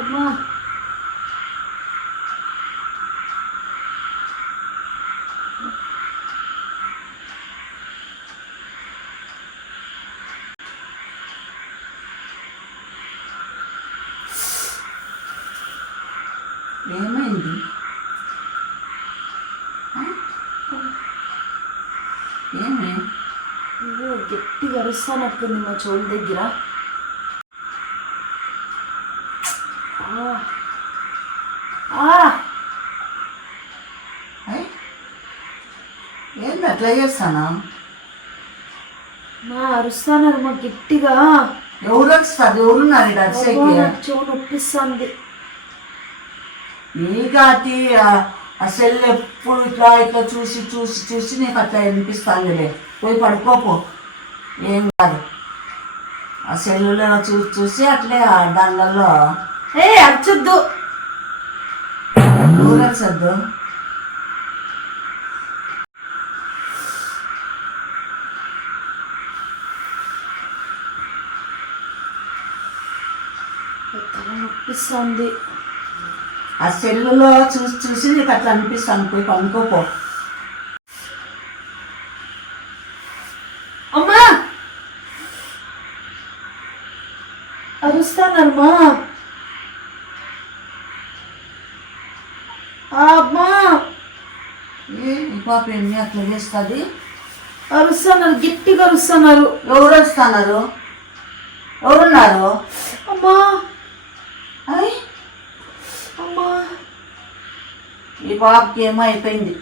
అమ్మా ఏమైంది? ఏమి గట్టిగా అరుస్తానట్టుంది మా చెవుల దగ్గర. ఏంది అట్లా చేస్తానా? మా అరుస్తాన్నారు మా గట్టిగా. ఎవరు వస్తారు? ఎవరున్నారు ఇక్కడ అరిసేకి? చెవు నొప్పిస్తుంది. నీకాటి ఆ సెల్ ఎప్పుడు ఇట్లా ఇట్లా చూసి చూసి చూసి నీకు అట్లా వినిపిస్తానులే. పోయి పడుకోపో, ఏం కాదు. ఆ సెల్లులో చూసి చూసి అట్లే దానిలలో అరచొద్దు. ఊరచద్దు. తల నొప్పిస్తుంది. ఆ సెల్లులో చూసి చూసి నీకు అట్లా అనిపిస్తాను. పోయి పనుకోపో. అమ్మా అరుస్తానమ్మా. అమ్మా ఈ పాప ఏమి అట్లా చేస్తుంది? అరుస్తున్నారు, గట్టిగా అరుస్తున్నారు. ఎవరు వస్తున్నారు? ఎవరున్నారు? అమ్మా అయ్ అమ్మా ఈ పాపకి ఏమో అయిపోయింది.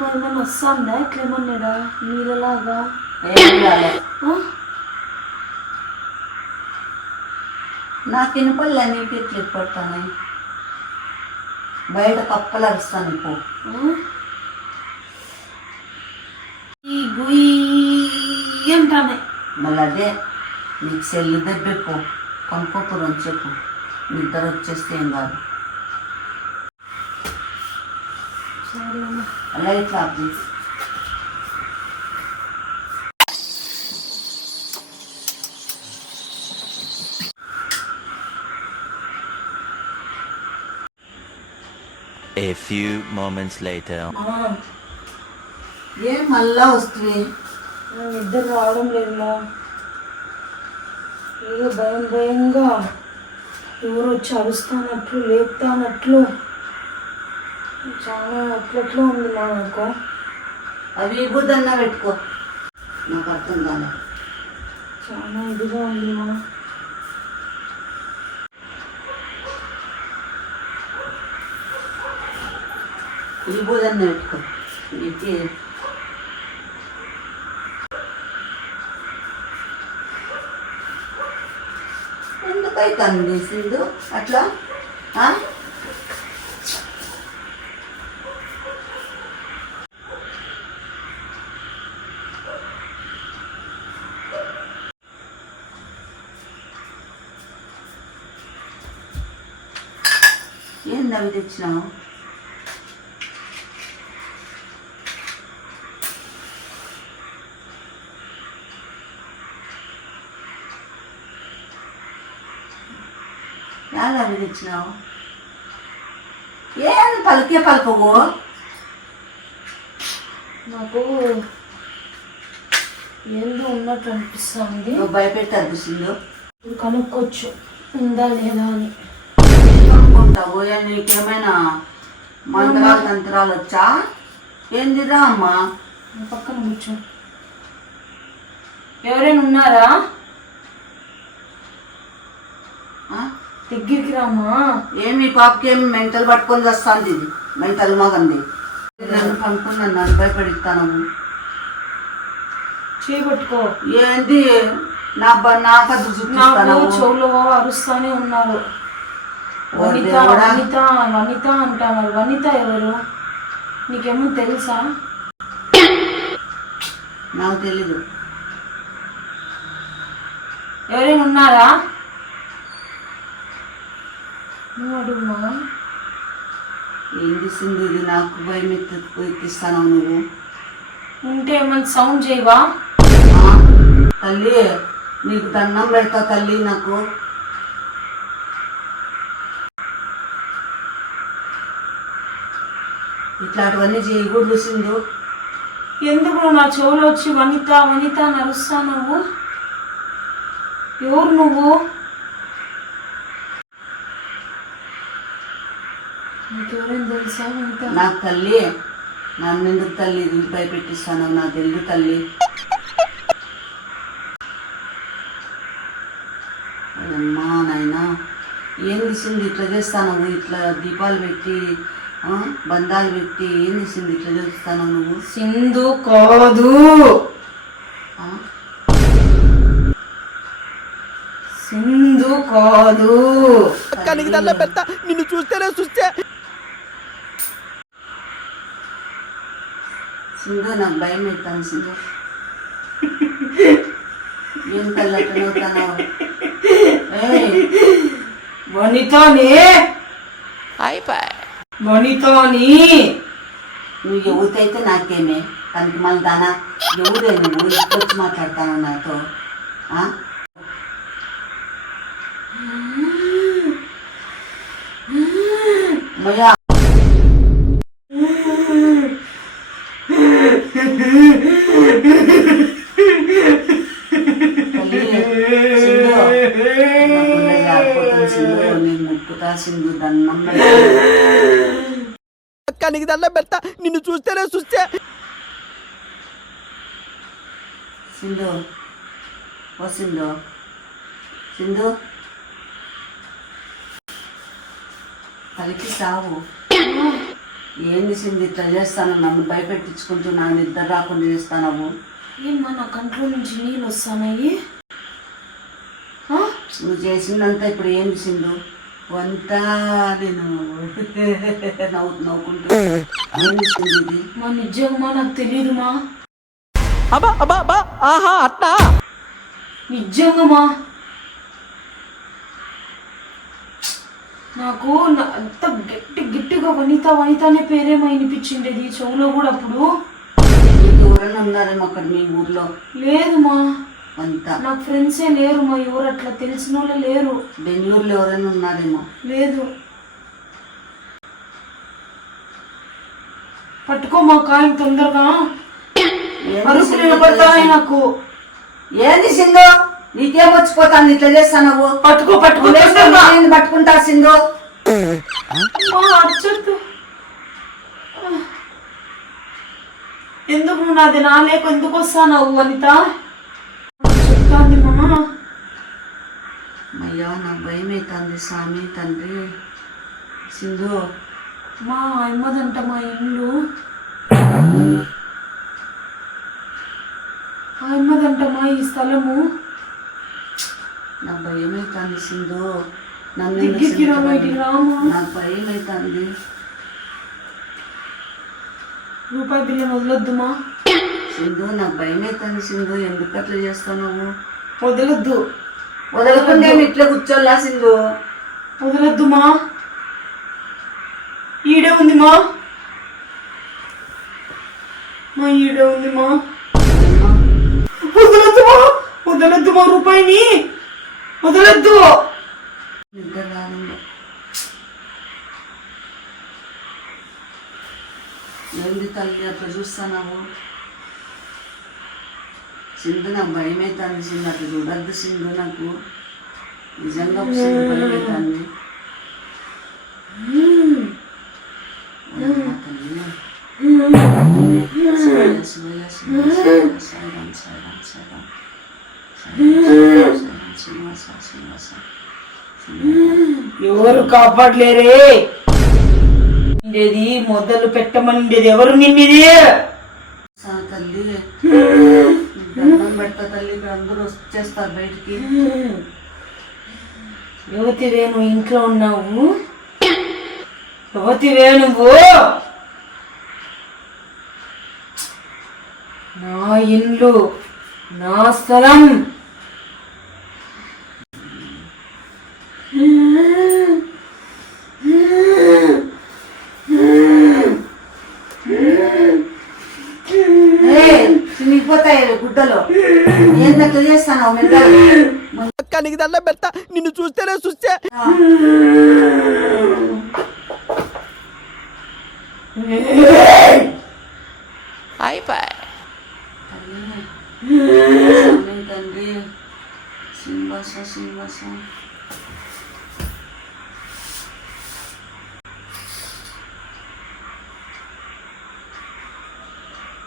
మరి మన వస్తుందా ఇట్లేమన్నాడా నీళ్ళలాగా? ఏం కాలే. నాకు వినపడలే. నీకు ఎట్లు పడతాను. బయట కప్పలు అరుస్తాను. ఇప్పుడు ఈ గుయ్యి అంటానే. మళ్ళీ అదే నీకు సెల్లు దెబ్బెప్పు పనుకోపు. చెప్పు, నిద్ర వచ్చేస్తే ఏం కాదు. అలా ఇట్లా ఆపు. A few moments later. ఏం మళ్ళా వస్తుంది? నిద్ర రావడం లేదమ్మా. ఏదో భయం భయంగా ఎవరు వచ్చి అరుస్తానట్లు లేపుతానట్లు చాలా అట్లట్లో ఉంది మా నాకు. అవి బుద్ధన్నా పెట్టుకో. నాకు అర్థం కాలే. చాలా ఇదిగా ఉంది మా. ఈ బుద్ధన్నా పెట్టుకో. ఇది ఎందుకైతే చేసిండు అట్లా? ఏంది అవి తెచ్చినావు? ఎలా అవి తెచ్చినావు? ఏంది పలికే పలకవు? నాకు ఏందో ఉన్నట్టు అనిపిస్తుంది. నువ్వు భయపెట్టి అనిపిస్తుందో? కనుక్కోవచ్చు ఉందా లేదా అని. కనుక్కుంటావు. నీకేమైనా మంత్రాలు తంత్రాలు వచ్చా? ఏందిరా అమ్మా? పక్కన కూర్చో. ఎవరైనా ఉన్నారా? దగ్గరికి రామ్మా. ఏమి పాపకి ఏమి మెంటల్ పట్టుకొని వస్తుంది. ఇది మెంటల్ మగంది. నన్ను కనుక్కున్నాను. నన్ను భయపడిస్తాను. చేపట్టుకో. ఏంది నాకు చెవులో అరుస్తానే ఉన్నారు. వనిత వనిత వనిత అంటున్నారు. వనిత ఎవరు? నీకేమో తెలుసా? నాకు తెలీదు. ఎవరైనా ఉన్నారా? నువ్వు అడుగుమా. ఏం చేసింది ఇది? నాకు భయం ఎత్తిస్తాను నువ్వు. ఉంటే ఏమైనా సౌండ్ చేయవా? ఆ, తల్లి నీకు దండం పెడతా తల్లి, నాకు ఇట్లాంటివన్నీ చేయకూడదు సింధు. ఎందుకు నువ్వు నా చెవులో వచ్చి వనిత వనిత అని అరుస్తా? నువ్వు ఎవరు? నువ్వు నీకెవరైనా తెలుసా వనిత? నాకు తల్లి, నన్ను ఎందుకు తల్లి ఇది భయపెట్టిస్తాను? నాకు తెలుగు తల్లి. అమ్మా నాయనా, ఏంది సింధు ఇట్లా చేస్తాను? ఇట్లా దీపాలు పెట్టి బంధాలు పెట్టి ఏంది సింధు ఇట్లా చేస్తాను నువ్వు? సింధు కాదు, ఆ? సింధు కాదు. నిన్ను చూస్తేనే చూస్తే సింధు నాకు భయం అవుతాను సింధు. ఏం కళ్ళవుతాను? వనితని వనితని నువ్వు ఎవరికైతే నాకేమే తనకి మళ్ళీ దానా ఎవరే నువ్వు వచ్చి మాట్లాడతాను నాతో? మయా సింధు దండం అక్క నీకు దండం పెడతా, నిన్ను చూస్తేనే చూస్తే. సింధు, ఓ సింధు, సింధు కలిపి సావు. ఏంది సింధు ఇట్లా చేస్తాను? నన్ను భయపెట్టించుకుంటూ నా నిద్ర రాకుండా చేస్తాను. ఏమ్మా నా కంట్లో నుంచి నీళ్ళు వస్తాయి? నువ్వు చేసిందంతా ఇప్పుడు ఏంది సింధు? వంట నేను నవ్వుకుంటూ ఏంది సింధు ఇది? మా నిజంగా నాకు తెలియదుమా, అబ్బా అబ్బా అబ్బా, ఆహా అట్టా నిజంగా నాకు అంత గట్టిగా వనిత వనిత అనే పేరేమో వినిపించిండేది చెవులో కూడా. అప్పుడు ఎవరైనా ఉన్నారేమో అక్కడ మీ ఊర్లో? లేదుమా, అంతా నాకు ఫ్రెండ్సే లేరు మా, ఎవరు అట్లా తెలిసిన వాళ్ళు లేరు. బెంగళూరులో ఎవరైనా ఉన్నారేమో? లేదు. పట్టుకో మా కాయం తొందరగా, అరుపులు వినపడతాయి నాకు. ఏంది సింధు నీకేం వచ్చిపోతాను ఇట్లా చేస్తాను? పట్టుకో పట్టుకో నేను పట్టుకుంటా సింధు. అర్చొద్దు. ఎందుకు నువ్వు నాది నాలేక ఎందుకు వస్తాను వనిత? చెప్తాంది మా. అయ్యా నాకు భయం అవుతుంది స్వామి తండ్రి. సింధు మా అమ్మదంట మా ఇల్లు, అమ్మదంట మా ఈ స్థలము. నాకు భయం అవుతుంది సింధు. నన్ను దగ్గరికి రామా, ఇటు రామా. నాకు భయం అవుతుంది. రూపాయి బిల్లు వదలొద్దుమా సింధు, నాకు భయం అవుతుంది సింధు. ఎందుకు అట్లా చేస్తున్నావు? వదలొద్దు. వదలకుండా ఇట్లా కూర్చోలా సింధు? వదలొద్దుమా, ఈడే ఉంది మా, మా ఈడే ఉంది మా. వదలొద్దుమా, వదలొద్దుమా, రూపాయిని వదలొద్దు. నిద్ర రాదు. ఏంది తల్లి అట్లా చూస్తున్నావు? సింధు నాకు భయం అవుతుంది సింధు. అట్లా చూడద్దు సింధు, నాకు నిజంగా సింధు భయం అవుతుంది. ఎవరు కాపాడలేరే? ఉండేది మొదలు పెట్టమనిండేది ఎవరు? నిన్నిది తల్లి దండం పెడతా తల్లి. ఇక్కడ అందరూ వచ్చేస్తారు బయటికి. యువతివే నువ్వు ఇంట్లో ఉన్నావు? యువతివే నువ్వు? నా ఇల్లు, నా స్థలం. వెళ్ళిపోతాయి గుడ్డలో. ఏందట్లా చేస్తాను మెద్దలు? అక్క నీకు దండం పెడతా నిన్ను చూస్తేనే చూస్తే తండ్రి శ్రీనివాస శ్రీనివాస.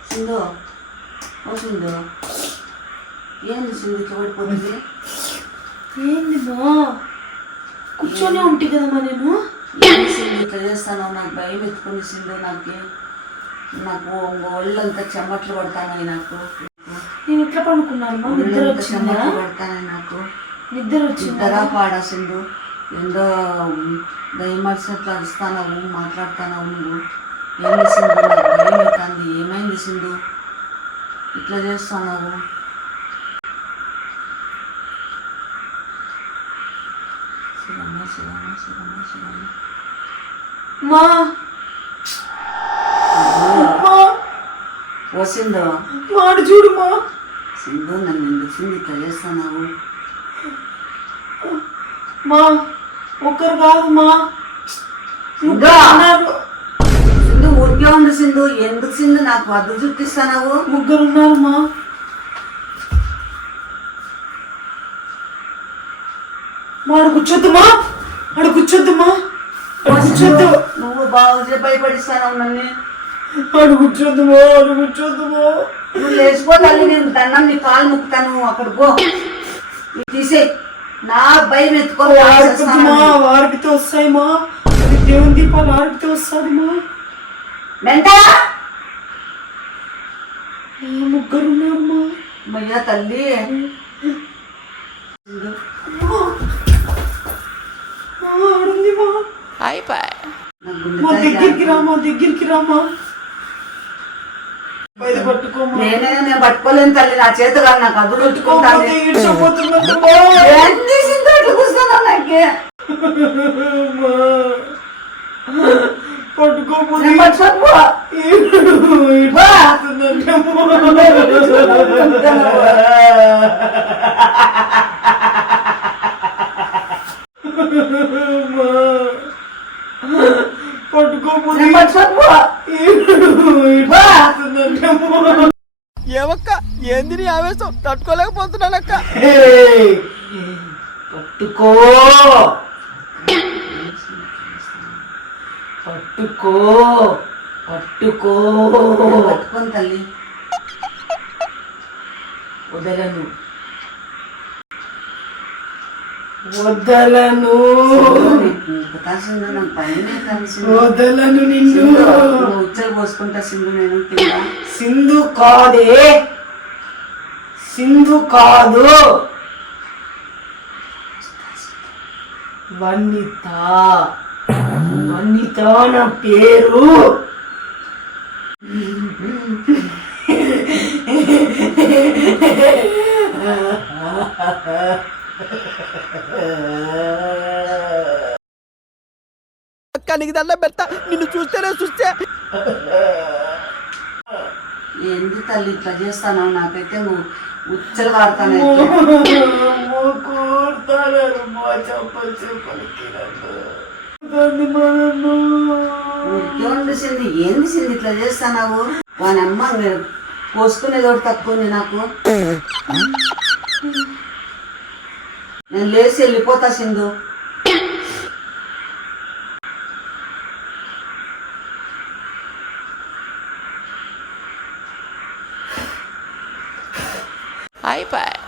సింధు ఓ సింధు, ఏంది సింధు ఇట్లా పడిపోతుంది? ఏంది మా కూర్చొని ఉంటే కదమ్మా నేను. ఏంది సింధు ఇట్లా చేస్తాను? నాకు భయం ఎత్తుకుంది సింధు. నాకు ఒళ్ళంతా చెమట్లు పడతాను. నాకు నేను ఎట్లా పడుకున్నాను? నిద్ర వచ్చిందా? చెమట్లు పడతాను. నాకు నిద్ర వచ్చిందా? నిద్ర పాడా సింధు. ఏందో దయమర్చినట్లు అరుస్తాను, మాట్లాడుతాను నువ్వు. ఏంది సింధు? నాకు భయం అవుతుంది. ఏమైంది సింధు? ఇట్లా చేస్తాను. శివమ్మ శివమ్మ శివమ్మ శివమ్మ. మా ఓ సింధు, మాడు చూడు మా. సింధు నన్ను ఎందుకు సింధు ఇట్లా చేస్తున్నావు? మా ఒకరు కాదు మా, సింధు సింధు ఊరికే ఉంది సింధు. ఎందుకు సింధు నాకు వద్దు చూపిస్తున్నావు? ముగ్గురు ఉన్నారు మా. ఆడు కూర్చోద్దు మా, ఆడు కూర్చోద్దు మా, కూర్చోద్దు. నువ్వు బాగా భయపడిస్తాను నన్ను. ఆడు కూర్చోద్దు మా, ఆడు కూర్చోద్దు మా. నువ్వు లేచిపోతాను. నేను దండం నీ కాలు ముక్కుతాను. అక్కడ పో, తీసే. నా భయం ఎత్తుకో. వారికితే వస్తాయి మా, అది దేవుని దీపాలు వారికితే వస్తుంది మా. మెంటా ముగ్గురు ఉన్నారు మా. మయ్యా తల్లి. ఆడుంది మా. మా దగ్గరికి రామా, దగ్గరికి రామా. బయట పట్టుకోమా. నేను పట్టుకోలేను తల్లి. నా చేత కాదు, నాకు అదురు పెట్టుకుంటాను. నాకే పట్టుకోపోతే ఏమక్క ఏంది నీ ఆవేశం తట్టుకోలేకపోతున్నానక్క. పట్టుకో పట్టుకో పట్టుకో. పట్టుకోని తల్లి. వదలను వదలను నాకు భయమే కాదు. వదలను నిన్ను. ఉచ్చలు పోసుకుంటా సింధు. నేను కింద సింధు కాదే, సింధు కాదు, వనిత. వనిత నా పేరు. అక్క నీకు దండం పెడతా నిన్ను చూస్తేనే చూస్తే. ఏంది తల్లి ఇట్లా చేస్తాను? నాకైతే నువ్వు ఉచ్చలు వాడతాను. సింది ఏంది సింది ఇట్లా చేస్తావు? వాని అమ్మ కోసుకునేది ఒకటి తక్కువ నాకు. నేను లేచి వెళ్ళిపోతా సింధు. iPad.